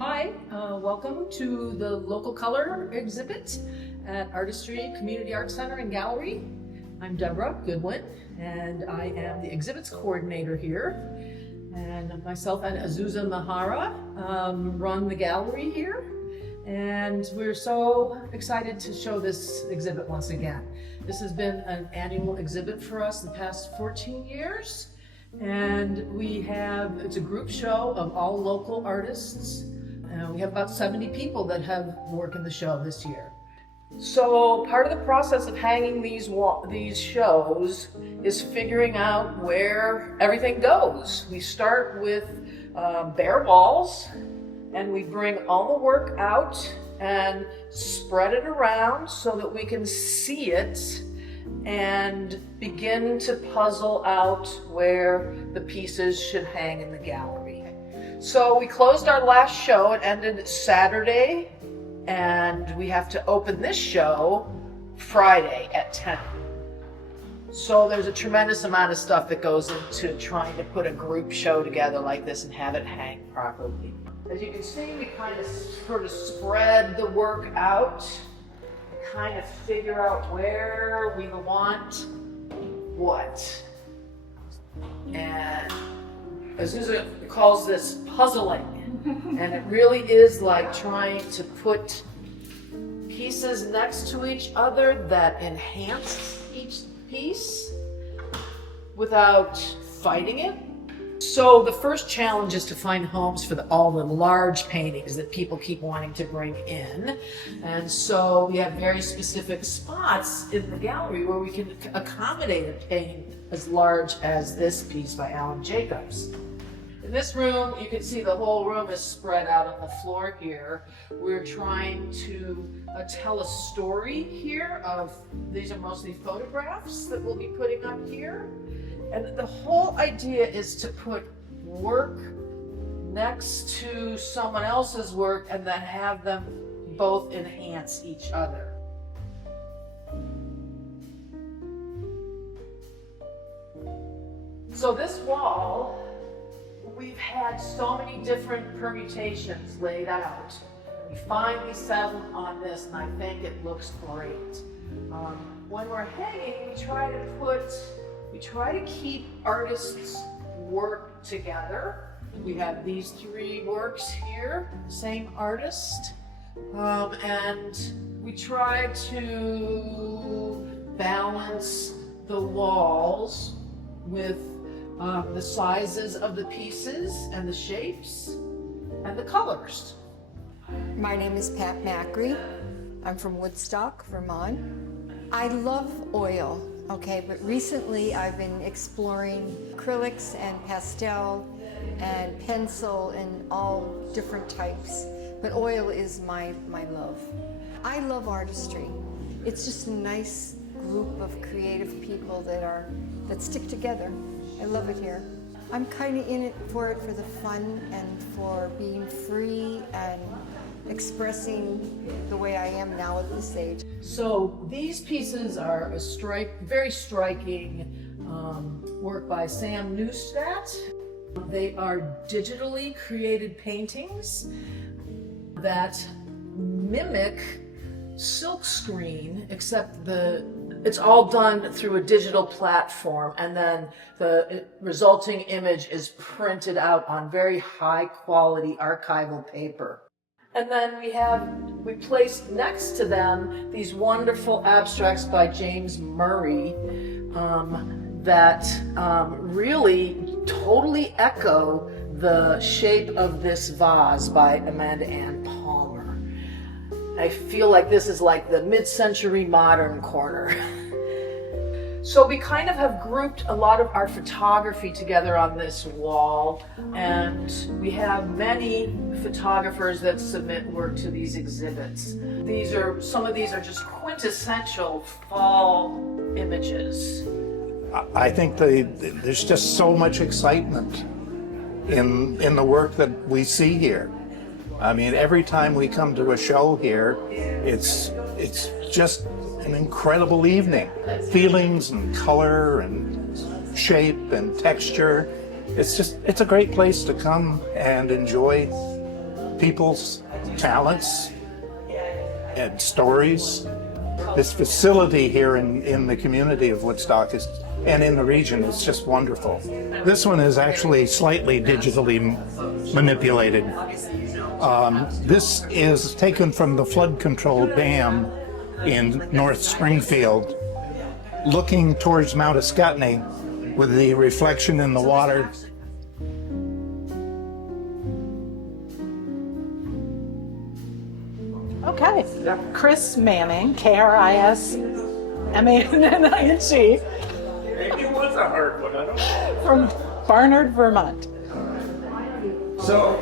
Hi, welcome to the local color exhibit at Artistree Community Arts Center and Gallery. I'm Deborah Goodwin, and I am the exhibits coordinator here. And myself and Azusa Mahara run the gallery here. And we're so excited to show this exhibit once again. This has been an annual exhibit for us the past 14 years. And it's a group show of all local artists. We have about 70 people that have work in the show this year. So part of the process of hanging these shows is figuring out where everything goes. We start with bare walls, and we bring all the work out and spread it around so that we can see it and begin to puzzle out where the pieces should hang in the gallery. So we closed our last show. It ended Saturday, and we have to open this show Friday at 10. So there's a tremendous amount of stuff that goes into trying to put a group show together like this and have it hang properly. As you can see, we kind of sort of spread the work out, kind of figure out where we want what. And Azusa calls this puzzling. And it really is like trying to put pieces next to each other that enhance each piece without fighting it. So the first challenge is to find homes for all the large paintings that people keep wanting to bring in. And so we have very specific spots in the gallery where we can accommodate a painting as large as this piece by Alan Jacobs. In this room, you can see the whole room is spread out on the floor here. We're trying to tell a story here these are mostly photographs that we'll be putting up here. And the whole idea is to put work next to someone else's work and then have them both enhance each other. So this wall, we've had so many different permutations laid out. We finally settled on this, and I think it looks great. When we're hanging, we try to keep artists' work together. We have these three works here, same artist, and we try to balance the walls with the sizes of the pieces and the shapes and the colors. My name is Pat Macri. I'm from Woodstock, Vermont. I love oil, okay, but recently I've been exploring acrylics and pastel and pencil and all different types, but oil is my love. I love artistry. It's just a nice group of creative people that stick together. I love it here. I'm kind of in it for the fun and for being free and expressing the way I am now at this age. So these pieces are very striking work by Sam Neustadt. They are digitally created paintings that mimic silkscreen, except it's all done through a digital platform, and then the resulting image is printed out on very high quality archival paper. And then we placed next to them these wonderful abstracts by James Murray that really totally echo the shape of this vase by Amanda Ann Palmer. I feel like this is like the mid-century modern corner. So we kind of have grouped a lot of our photography together on this wall, and we have many photographers that submit work to these exhibits. Some of these are just quintessential fall images. I think there's just so much excitement in the work that we see here. I mean, every time we come to a show here, it's just an incredible evening. Feelings and color and shape and texture. It's a great place to come and enjoy people's talents and stories. This facility here in the community of Woodstock and in the region is just wonderful. This one is actually slightly digitally manipulated. This is taken from the flood control dam in North Springfield, looking towards Mount Ascutney with the reflection in the water. Okay, Chris Manning, K-R-I-S-M-A-N-N-I-N-G. Maybe it was a hard one, I don't know. From Barnard, Vermont. So,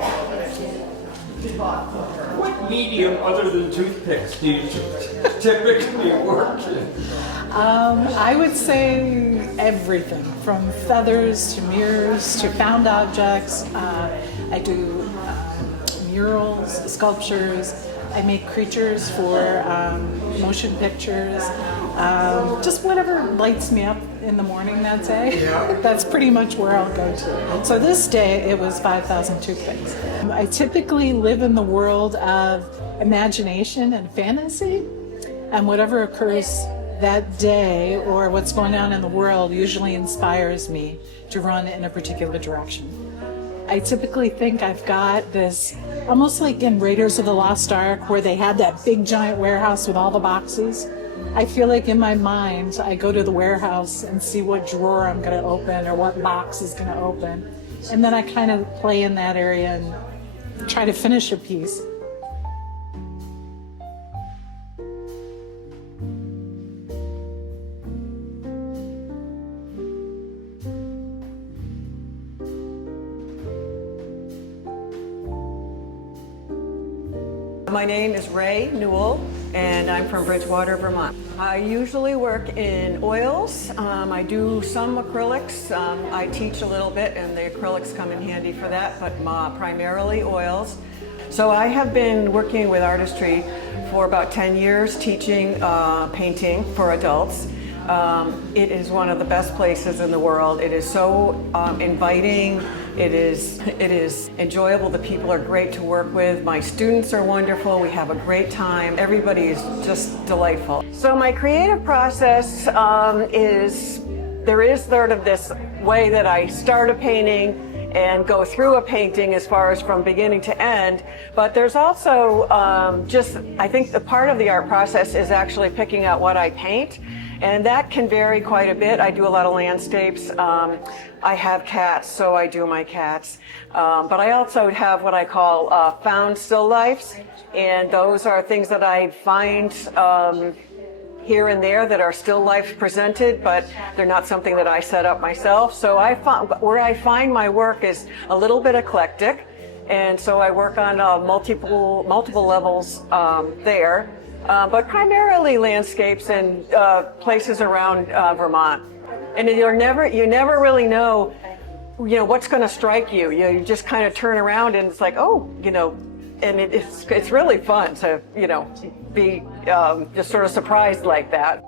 what medium other than toothpicks do you typically work in? I would say everything, from feathers to mirrors to found objects. I do murals, sculptures. I make creatures for motion pictures. Just whatever lights me up in the morning that day. That's pretty much where I'll go to. So this day it was 5,000 toothpicks. I typically live in the world of imagination and fantasy, and whatever occurs that day or what's going on in the world usually inspires me to run in a particular direction. I typically think I've got this, almost like in Raiders of the Lost Ark, where they had that big giant warehouse with all the boxes. I feel like in my mind, I go to the warehouse and see what drawer I'm going to open or what box is going to open. And then I kind of play in that area and try to finish a piece. My name is Ray Newell, and I'm from Bridgewater, Vermont. I usually work in oils. I do some acrylics. I teach a little bit, and the acrylics come in handy for that, but primarily oils. So I have been working with Artistree for about 10 years, teaching painting for adults. It is one of the best places in the world. It is so inviting. It is enjoyable. The people are great to work with. My students are wonderful. We have a great time. Everybody is just delightful. So my creative process is sort of this way that I start a painting and go through a painting as far as from beginning to end. But there's also I think the part of the art process is actually picking out what I paint. And that can vary quite a bit. I do a lot of landscapes. I have cats, so I do my cats. But I also have what I call found still lifes. And those are things that I find here and there that are still life presented, but they're not something that I set up myself. So where I find my work is a little bit eclectic. And so I work on multiple levels there. But primarily landscapes and places around Vermont. And you never really know, what's going to strike you. You just kind of turn around and it's like, oh, and it's really fun to, be just sort of surprised like that.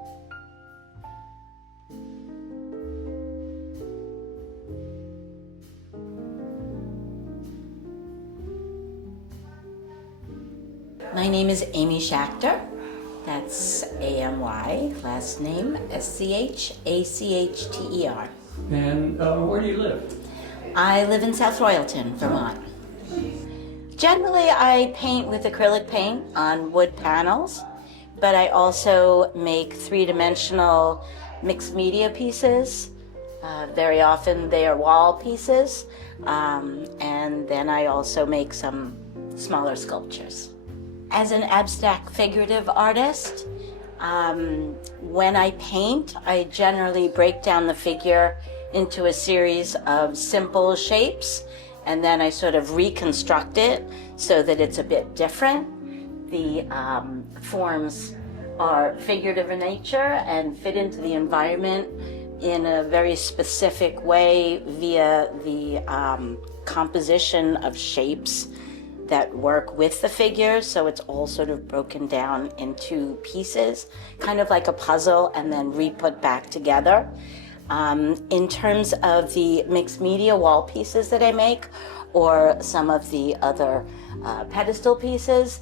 My name is Amy Schachter. That's A-M-Y, last name S-C-H-A-C-H-T-E-R. And where do you live? I live in South Royalton, Vermont. Generally, I paint with acrylic paint on wood panels, but I also make three-dimensional mixed media pieces. Very often they are wall pieces, and then I also make some smaller sculptures. As an abstract figurative artist, when I paint, I generally break down the figure into a series of simple shapes, and then I sort of reconstruct it so that it's a bit different. The forms are figurative in nature and fit into the environment in a very specific way via the composition of shapes that work with the figures, so it's all sort of broken down into pieces, kind of like a puzzle, and then re-put back together. In terms of the mixed media wall pieces that I make, or some of the other pedestal pieces,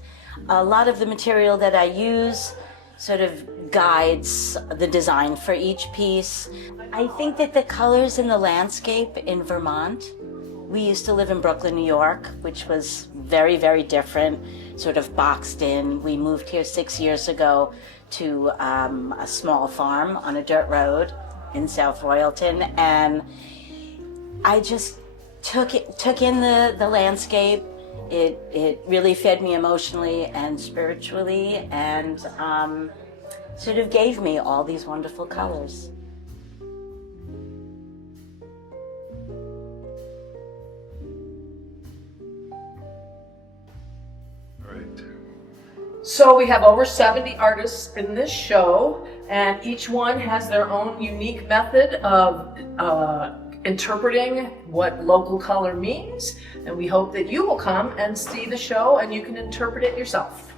a lot of the material that I use sort of guides the design for each piece. I think that the colors in the landscape in Vermont, we used to live in Brooklyn, New York, which was very, very different, sort of boxed in. We moved here 6 years ago to a small farm on a dirt road in South Royalton, and I just took in the landscape. It really fed me emotionally and spiritually, and sort of gave me all these wonderful colors. So we have over 70 artists in this show, and each one has their own unique method of interpreting what local color means. And we hope that you will come and see the show and you can interpret it yourself.